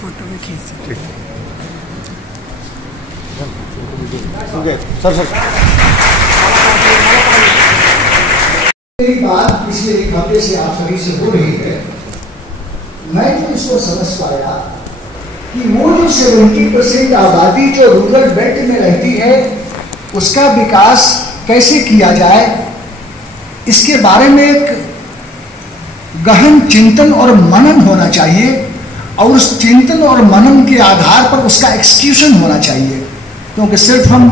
Photo में खींच सकते सर एक बात पिछले एक हफ्ते से आप सभी से हो रही है, मैं तो इसको समझ पाया कि वो जो 70% आबादी जो रूरल बेल्ट में रहती है उसका विकास कैसे किया जाए, इसके बारे में एक गहन चिंतन और मनन होना चाहिए और उस चिंतन और मनन के आधार पर उसका एक्सक्यूशन होना चाहिए। क्योंकि सिर्फ हम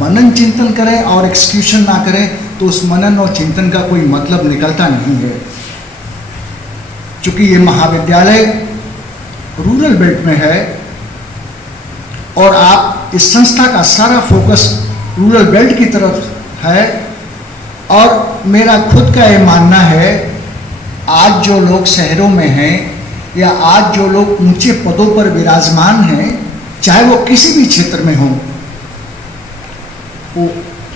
मनन चिंतन करें और एक्सक्यूशन ना करें तो उस मनन और चिंतन का कोई मतलब निकलता नहीं है। चूंकि ये महाविद्यालय रूरल बेल्ट में है और आप इस संस्था का सारा फोकस रूरल बेल्ट की तरफ है, और मेरा खुद का ये मानना है आज जो लोग शहरों में हैं या आज जो लोग ऊंचे पदों पर विराजमान हैं, चाहे वो किसी भी क्षेत्र में हों, वो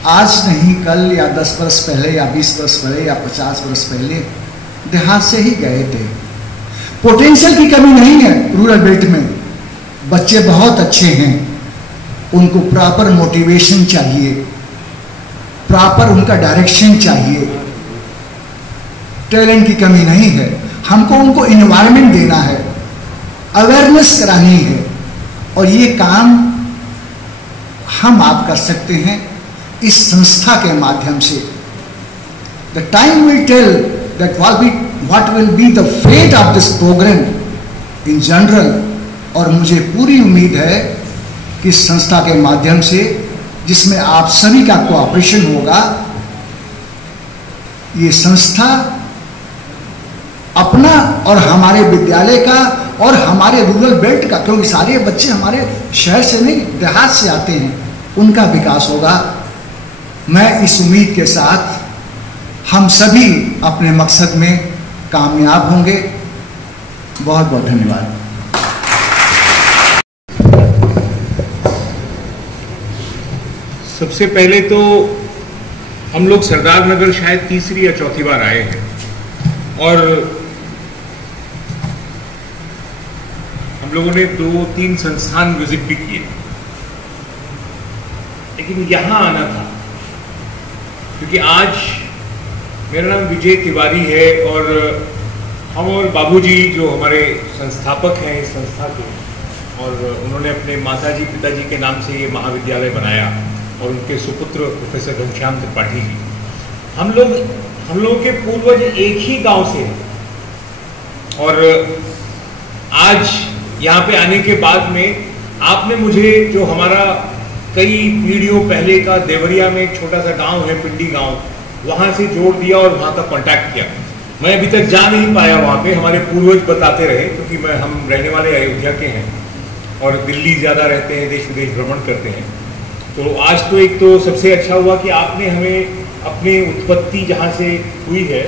आज नहीं कल या 10 वर्ष पहले या 20 वर्ष पहले या 50 वर्ष पहले देहात से ही गए थे। पोटेंशियल की कमी नहीं है रूरल बेल्ट में, बच्चे बहुत अच्छे हैं, उनको प्रॉपर मोटिवेशन चाहिए, प्रॉपर उनका डायरेक्शन चाहिए, टैलेंट की कमी नहीं है। हमको उनको इन्वायरमेंट देना है, अवेयरनेस करानी है, और ये काम हम आप कर सकते हैं इस संस्था के माध्यम से। The time will tell that what will be the fate of this programme in general, और मुझे पूरी उम्मीद है कि इस संस्था के माध्यम से, जिसमें आप सभी का कोऑपरेशन होगा, ये संस्था अपना और हमारे विद्यालय का और हमारे रूरल बेल्ट का, क्योंकि सारे बच्चे हमारे शहर से नहीं देहात से आते हैं, उनका विकास होगा। मैं इस उम्मीद के साथ हम सभी अपने मकसद में कामयाब होंगे। बहुत बहुत धन्यवाद। सबसे पहले तो हम लोग सरदार नगर शायद तीसरी या चौथी बार आए हैं, और हम लोगों ने 2-3 संस्थान विजिट भी किए, लेकिन यहां आना था क्योंकि आज मेरा नाम विजय तिवारी है और हम और बाबूजी जो हमारे संस्थापक हैं इस संस्था के, और उन्होंने अपने माताजी पिताजी के नाम से ये महाविद्यालय बनाया, और उनके सुपुत्र प्रोफेसर घनश्याम त्रिपाठी जी, हम लोगों के पूर्वज एक ही गांव से हैं, और आज यहाँ पे आने के बाद में आपने मुझे जो हमारा कई पीढ़ियों पहले का देवरिया में एक छोटा सा गांव है, पिंडी गांव, वहाँ से जोड़ दिया और वहाँ का कांटेक्ट किया। मैं अभी तक जा नहीं पाया वहाँ पे, हमारे पूर्वज बताते रहे, क्योंकि हम रहने वाले अयोध्या के हैं और दिल्ली ज़्यादा रहते हैं, देश विदेश भ्रमण करते हैं। तो आज तो एक तो सबसे अच्छा हुआ कि आपने हमें अपनी उत्पत्ति जहाँ से हुई है,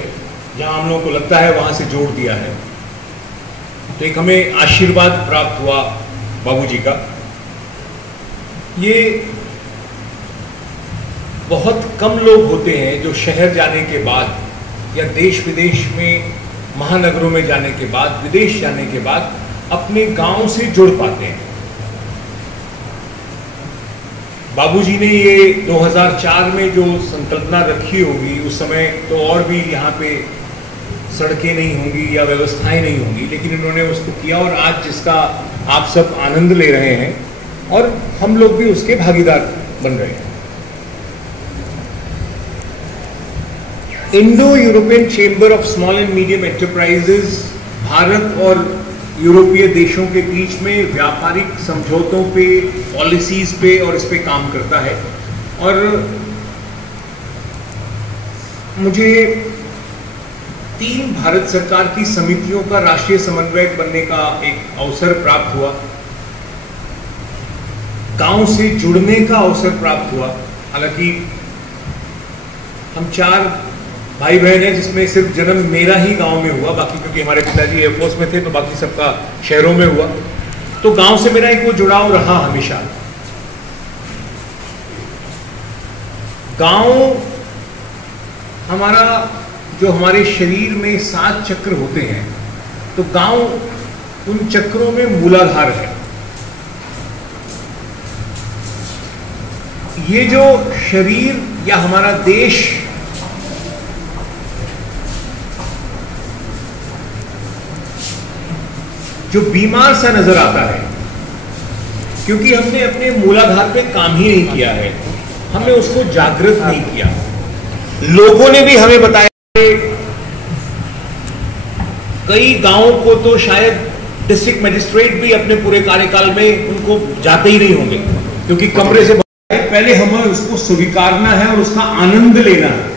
जहाँ हम लोगों को लगता है वहाँ से जोड़ दिया है। तो एक हमें आशीर्वाद प्राप्त हुआ बाबूजी का। ये बहुत कम लोग होते हैं जो शहर जाने के बाद या देश विदेश में महानगरों में जाने के बाद, विदेश जाने के बाद अपने गांव से जुड़ पाते हैं। बाबूजी ने ये 2004 में जो संकल्पना रखी होगी, उस समय तो और भी यहाँ पे सड़कें नहीं होंगी या व्यवस्थाएं नहीं होंगी, लेकिन इन्होंने उसको किया, और आज जिसका आप सब आनंद ले रहे हैं और हम लोग भी उसके भागीदार बन रहे हैं। Indo European chamber of small and medium enterprises Bharat और यूरोपीय देशों के बीच में व्यापारिक समझौतों पे, पॉलिसीज पे और इस पे काम करता है, और मुझे 3 भारत सरकार की समितियों का राष्ट्रीय समन्वयक बनने का एक अवसर प्राप्त हुआ, गांव से जुड़ने का अवसर प्राप्त हुआ। हालांकि हम 4 भाई बहन हैं, जिसमें सिर्फ जन्म मेरा ही गांव में हुआ, बाकी क्योंकि हमारे पिताजी एयरफोर्स में थे तो बाकी सबका शहरों में हुआ। तो गांव से मेरा एक वो जुड़ाव रहा हमेशा। गांव हमारा, जो हमारे शरीर में 7 चक्र होते हैं, तो गांव उन चक्रों में मूलाधार है। ये जो शरीर या हमारा देश जो बीमार सा नजर आता है, क्योंकि हमने अपने मूलाधार पे काम ही नहीं किया है, हमने उसको जागृत नहीं किया। लोगों ने भी हमें बताया, कई गांवों को तो शायद डिस्ट्रिक्ट मजिस्ट्रेट भी अपने पूरे कार्यकाल में उनको जाते ही नहीं होंगे, क्योंकि कमरे से पहले हमें उसको स्वीकारना है और उसका आनंद लेना है।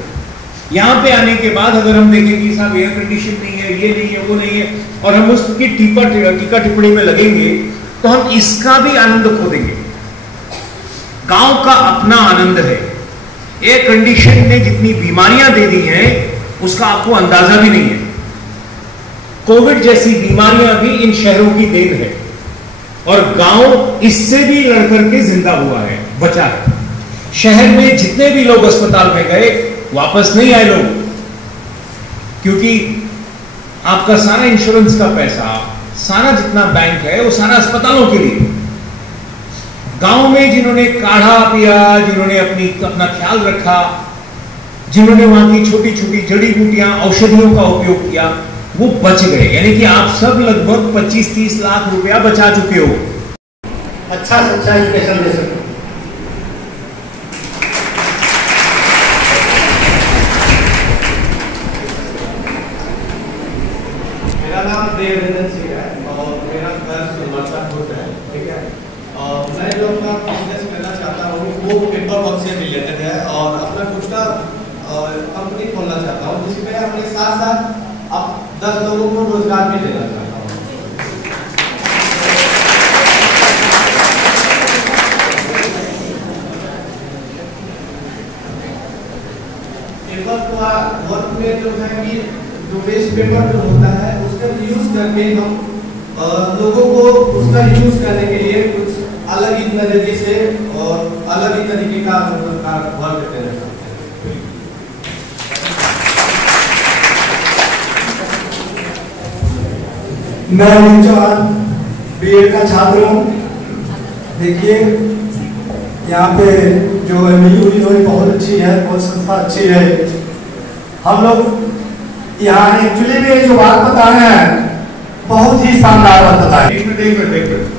यहां पे आने के बाद अगर हम देखें कि साहब एयर कंडीशन नहीं है, ये नहीं है, वो नहीं है, और हम उसकी टीका टिप्पणी में लगेंगे, तो हम इसका भी आनंद खो देंगे। गांव का अपना आनंद है। एयर कंडीशन ने जितनी बीमारियां दे दी हैं, उसका आपको अंदाजा भी नहीं है। कोविड जैसी बीमारियां भी इन शहरों की देन है, और गांव इससे भी लड़कर के जिंदा हुआ है, बचा है। शहर में जितने भी लोग अस्पताल में गए, वापस नहीं आए लोग, क्योंकि आपका सारा इंश्योरेंस का पैसा, सारा जितना बैंक है, वो सारा अस्पतालों के लिए। गांव में जिन्होंने काढ़ा पिया, जिन्होंने अपना ख्याल रखा, जिन्होंने वहां की छोटी छोटी जड़ी बूटियां, औषधियों का उपयोग किया, वो बच गए। यानी कि आप सब लगभग 25-30 लाख रुपया बचा चुके हो। अच्छा से अच्छा एजुकेशन दे सको। मेरा नाम देवेंद्र सिंह है और मेरा घर सुरमसा खुर्द है, ठीक है। मैं जो अपना बिजनेस करना चाहता हूँ वो पेपर वर्क से रिलेटेड है, और अपना खुद का कंपनी खोलना चाहता हूँ, जिसमें अपने साथ साथ अब 10 लोगों को रोजगार भी देना चाहता हूँ। पेपर वर्क में जो है कि जो वेस्ट पेपर जो होता है, उसका यूज करके हम लोगों को उसका यूज करने के लिए कुछ अलग ही नजरिए से और अलग ही तरीके का वर्क देना चाहते हैं। मैं बीएड का छात्र हूँ। देखिए यहाँ पे जो MUU बहुत अच्छी है, बहुत संस्था अच्छी है। हम लोग यहाँ एक्चुअली में जो बात बता रहे हैं बहुत ही शानदार बात बताए। एक मिनट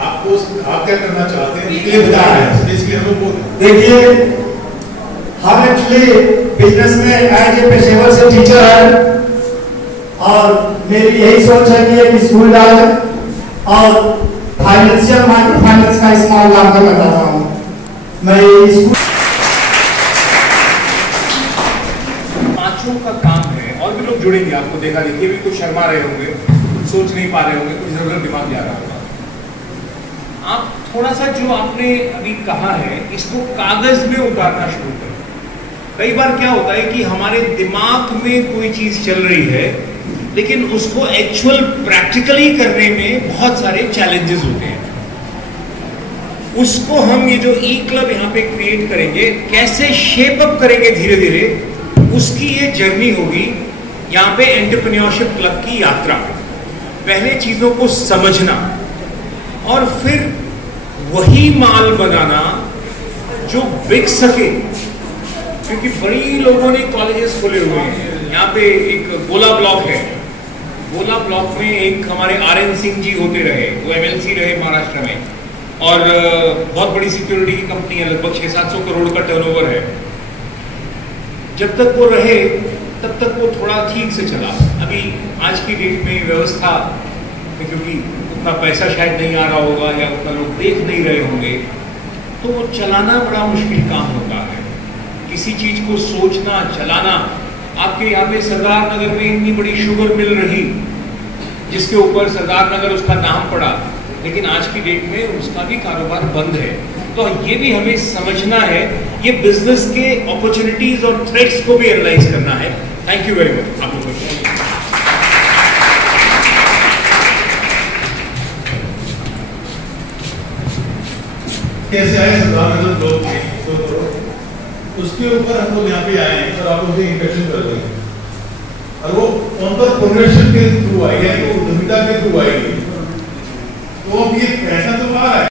आपको आप क्या करना चाहते हैं इसलिए बता रहे हैं, इसलिए हम लोग देखिए हम एक्चुअली बिजनेस में एज ए पेशेवर से टीचर है, और मेरी यही सोच है कि एक स्कूल डाले और फाइनेंशियल माइक्रो फाइनेंस का इस्तेमाल लाभ करना चाहता हूँ। मैं स्कूल 5 का काम है, और भी लोग जुड़ेंगे, आपको देखा देखिए भी कुछ शर्मा रहे होंगे, सोच नहीं पा रहे होंगे, कुछ जरूर दिमाग जा रहा होगा। आप थोड़ा सा जो आपने अभी कहा है, इसको कागज में उतारना शुरू करें। कई बार क्या होता है कि हमारे दिमाग में कोई चीज चल रही है, लेकिन उसको एक्चुअल प्रैक्टिकली करने में बहुत सारे चैलेंजेस होते हैं। उसको हम ये जो ई क्लब यहाँ पे क्रिएट करेंगे, कैसे शेप अप करेंगे धीरे धीरे, उसकी ये जर्नी होगी। यहाँ पे एंटरप्रेन्योरशिप क्लब की यात्रा, पहले चीजों को समझना और फिर वही माल बनाना जो बिक सके, क्योंकि बड़ी लोगों ने कॉलेजेस खोले हुए हैं। यहाँ पे एक गोला ब्लॉक है, गोला ब्लॉक में एक हमारे RN सिंह जी होते रहे, वो MLC रहे महाराष्ट्र में, और बहुत बड़ी सिक्योरिटी की कंपनी है, लगभग 600-700 करोड़ का टर्नओवर है। जब तक वो रहे तब तक वो थोड़ा ठीक से चला। अभी आज की डेट में व्यवस्था में क्योंकि उतना पैसा शायद नहीं आ रहा होगा या उतना लोग देख नहीं रहे होंगे, तो वो चलाना बड़ा मुश्किल काम होता है। किसी चीज को सोचना, चलाना। आपके यहाँ पे सरदार नगर में इतनी बड़ी शुगर मिल रही, जिसके ऊपर सरदार नगर उसका नाम पड़ा, लेकिन आज की डेट में उसका भी कारोबार बंद है। तो ये भी हमें समझना है, ये बिजनेस के अपॉर्चुनिटीज और थ्रेट्स को भी एनालाइज करना है। Thank you very much. आप लोगों को कैसे आए सरदार में जो लोग थे तो उसके ऊपर हम लोग यहाँ पे आए हैं और आप लोग इंटरेक्शन कर रहे हैं और वो एंटरप्रेन्योरशिप के थ्रू आई है, वो उद्यमिता के थ्रू आई है, तो अब ये पैसा तो आ रहा है।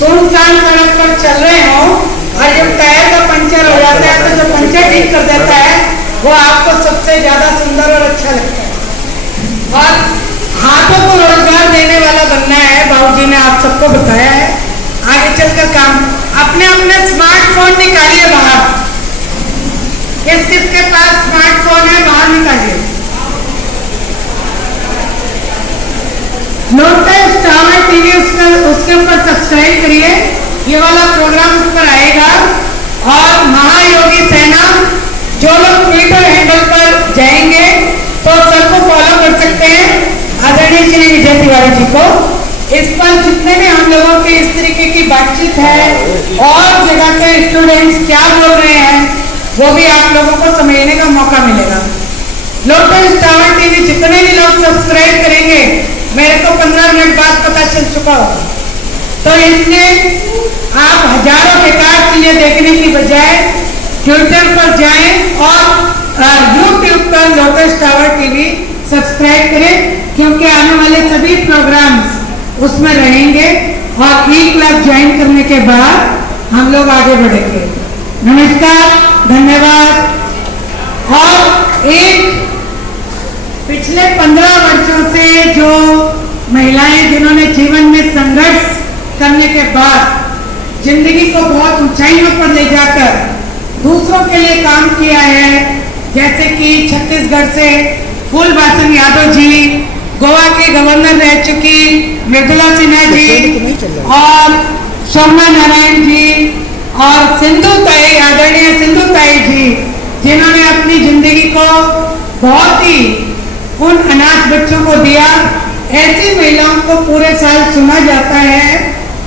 सुनसान सड़क पर चल रहे हो और जब टायर का पंचर हो जाता है तो जो पंचर ठीक कर देता है वो आपको सबसे ज्यादा सुंदर और अच्छा लगता है। और हाथों को रोजगार देने वाला बनना है, बाबूजी ने आप सबको बताया है। आगे चलकर काम अपने अपने स्मार्टफोन निकालिए बाहर, किस किस के पास स्मार्टफोन है बाहर निकालिए। लोटस टावर टीवी उसके ऊपर सब्सक्राइब करिए, ये वाला प्रोग्राम उस पर आएगा। और महायोगी सेना जो लोग ट्विटर हैंडल पर जाएंगे तो सबको फॉलो कर सकते हैं आदरणीय श्री विजय तिवारी जी को। इस पर जितने भी हम लोगों के इस तरीके की बातचीत है और जगह के स्टूडेंट्स क्या बोल रहे हैं वो भी आप लोगों को समझने का मौका मिलेगा। लोटस टावर टीवी जितने भी लोग सब्सक्राइब करेंगे, मेरे को 15 मिनट बाद पता चल चुका होगा, तो इसलिए आप हजारों बेकार चीजें देखने की बजाय ट्विटर पर जाएं और यूट्यूब पर लोटस टावर टीवी सब्सक्राइब करें, क्योंकि आने वाले सभी प्रोग्राम्स उसमें रहेंगे और E-क्लब ज्वाइन करने के बाद हम लोग आगे बढ़ेंगे। नमस्कार, धन्यवाद। और एक पिछले 15 वर्षों से जो महिलाएं जिन्होंने जीवन में संघर्ष करने के बाद जिंदगी को बहुत ऊंचाइयों पर ले जाकर दूसरों के लिए काम किया है, जैसे कि छत्तीसगढ़ से फूलबासन यादव जी, गोवा के गवर्नर रह चुकी मृदुला सिन्हा जी और शोभना नारायण जी और सिंधु ताई, आदरणीय सिंधु ताई जी, जिन्होंने अपनी जिंदगी को बहुत ही उन अनाथ बच्चों को दिया। ऐसी महिलाओं को पूरे साल चुना जाता है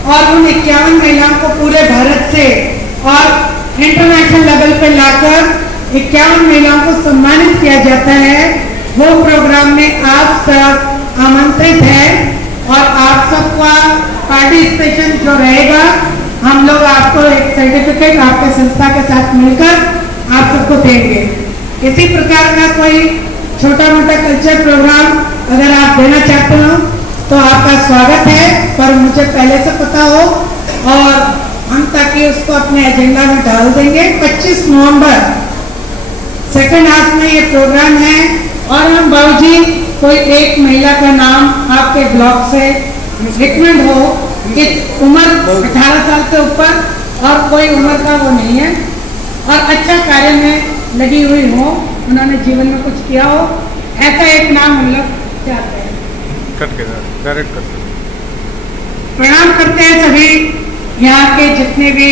और उन 51 महिलाओं को पूरे भारत से और इंटरनेशनल लेवल पर लाकर 51 महिलाओं को सम्मानित किया जाता है। वो प्रोग्राम में आप सब आमंत्रित है और आप सबका पार्टिसिपेशन जो रहेगा, हम लोग आपको एक सर्टिफिकेट आपके संस्था के साथ मिलकर आप सबको देंगे। इसी प्रकार का कोई छोटा मोटा कल्चर प्रोग्राम अगर आप देना चाहते हो तो आपका स्वागत है, पर मुझे पहले से पता हो और हम ताकि उसको अपने एजेंडा में डाल देंगे। 25 नवंबर सेकंड हाफ में ये प्रोग्राम है और हम बाबूजी कोई एक महिला का नाम आपके ब्लॉक से रिकमेंड हो कि उम्र 18 साल से ऊपर और कोई उम्र का वो नहीं है और अच्छा कार्य में लगी हुई हो, उन्होंने जीवन में कुछ किया हो, ऐसा एक नाम हम लोग चाहते हैं। डायरेक्ट करते प्रणाम करते हैं सभी यहाँ के जितने भी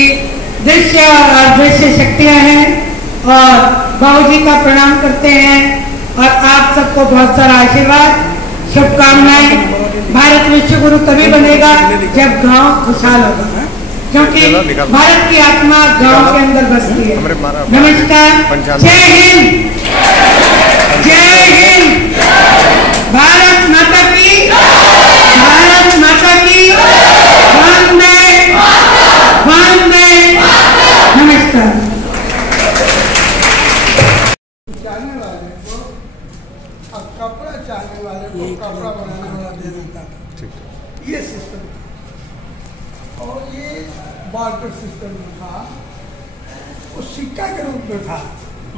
दृश्य और अदृश्य शक्तियाँ हैं और बाबूजी का प्रणाम करते हैं और आप सबको बहुत सारा आशीर्वाद, शुभकामनाएं। भारत विश्व गुरु तभी बनेगा जब गांव खुशहाल होगा, क्योंकि भारत की आत्मा गांव के अंदर बसती है। नमस्कार, जय हिंद, जय हिंद, भारत माता की, भारत माता की, वंदे वंदे। नमस्कार। चाहने वाले को अब कपड़ा चाहने वाले को कपड़ा बनाने वाला दे देता था, ये सिस्टम था। और ये बार्टर सिस्टम था, वो सिक्का के रूप में था,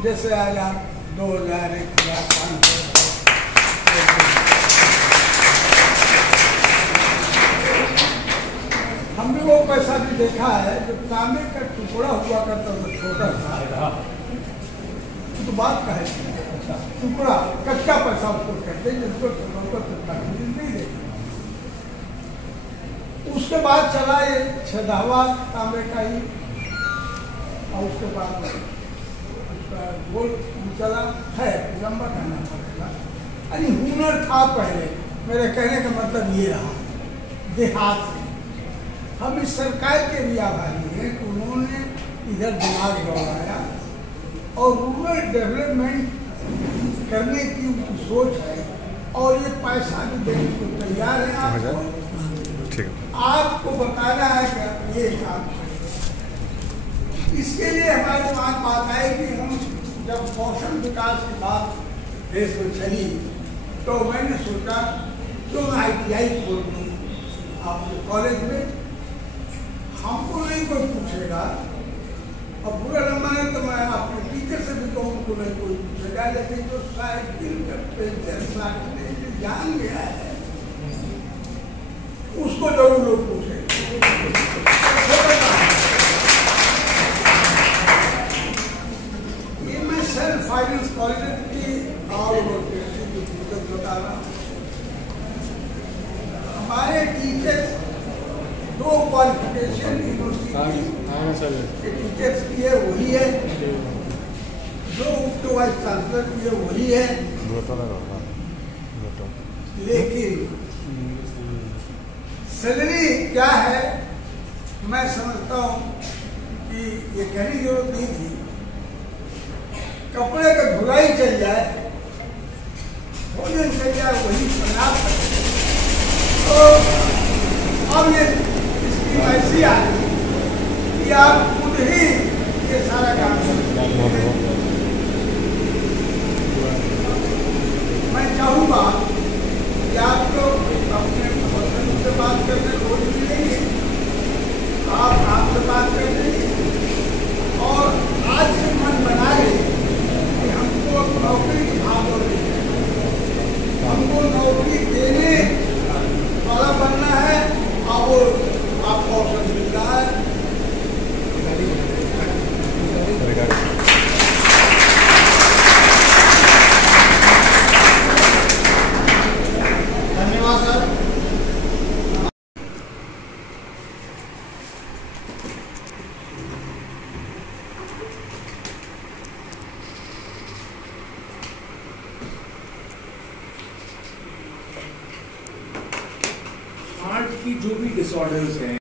जैसे आज आप 2000, 1000, 500। हमने वो पैसा भी देखा है जो तांबे का टुकड़ा हुआ करता था, छोटा सा, तो बात का है टुकड़ा, कच्चा पैसा उसको कहते हैं, जिसको नहीं देते। उसके बाद चला ये 6 तांबे का ही, और उसके बाद उसका गोल चला है, लंबा कहना पड़ेगा। यानी हुनर था पहले, मेरे कहने का मतलब ये रहा देहात से। हम इस सरकार के भी आभारी हैं कि उन्होंने इधर दिमाग दौड़ाया और रूरल डेवलपमेंट करने की उनकी सोच है और ये पैसा भी देने को तैयार है। आपको बताना है कि ये काम करें। इसके लिए हमारे दिमाग बात आई कि हम जब कौशल विकास की बात देश में चली तो मैंने सोचा क्यों ITI खोल दूँ आपके कॉलेज में। हमको नहीं कोई पूछेगा और बुरा न माने तो मैं अपने टीचर से भी कहूँ को नहीं कोई पूछेगा, लेकिन जो साइकिल पे जान गया है उसको जरूर लोग पूछेंगे। ये मैं सेल्फ फाइनेंस कॉलेज की और बता रहा हूँ। हमारे टीचर्स दो क्वालिफिकेशन यूनिवर्सिटी के टीचर्स की है वही है, जो उप वाइस चांसलर की है वही है, लेकिन सैलरी क्या है मैं समझता हूँ कि ये कहने की जरूरत नहीं थी। कपड़े का धुलाई चल जाए, भोजन चल जाए, वही पर्याप्त है। तो अब ये स्कीम ऐसी आ गई कि आप खुद ही ये सारा काम करें। मैं चाहूँगा कि आप लोग अपने से बात करने रोज मिलेंगे, आप आपसे बात कर लेंगे और आज से मन बना लें कि हमको नौकरी की भाव नहीं है, हमको नौकरी देने वाला बनना है और वो आपको अवसर मिल रहा है। धन्यवाद सर। हार्ट की जो भी डिसऑर्डर्स हैं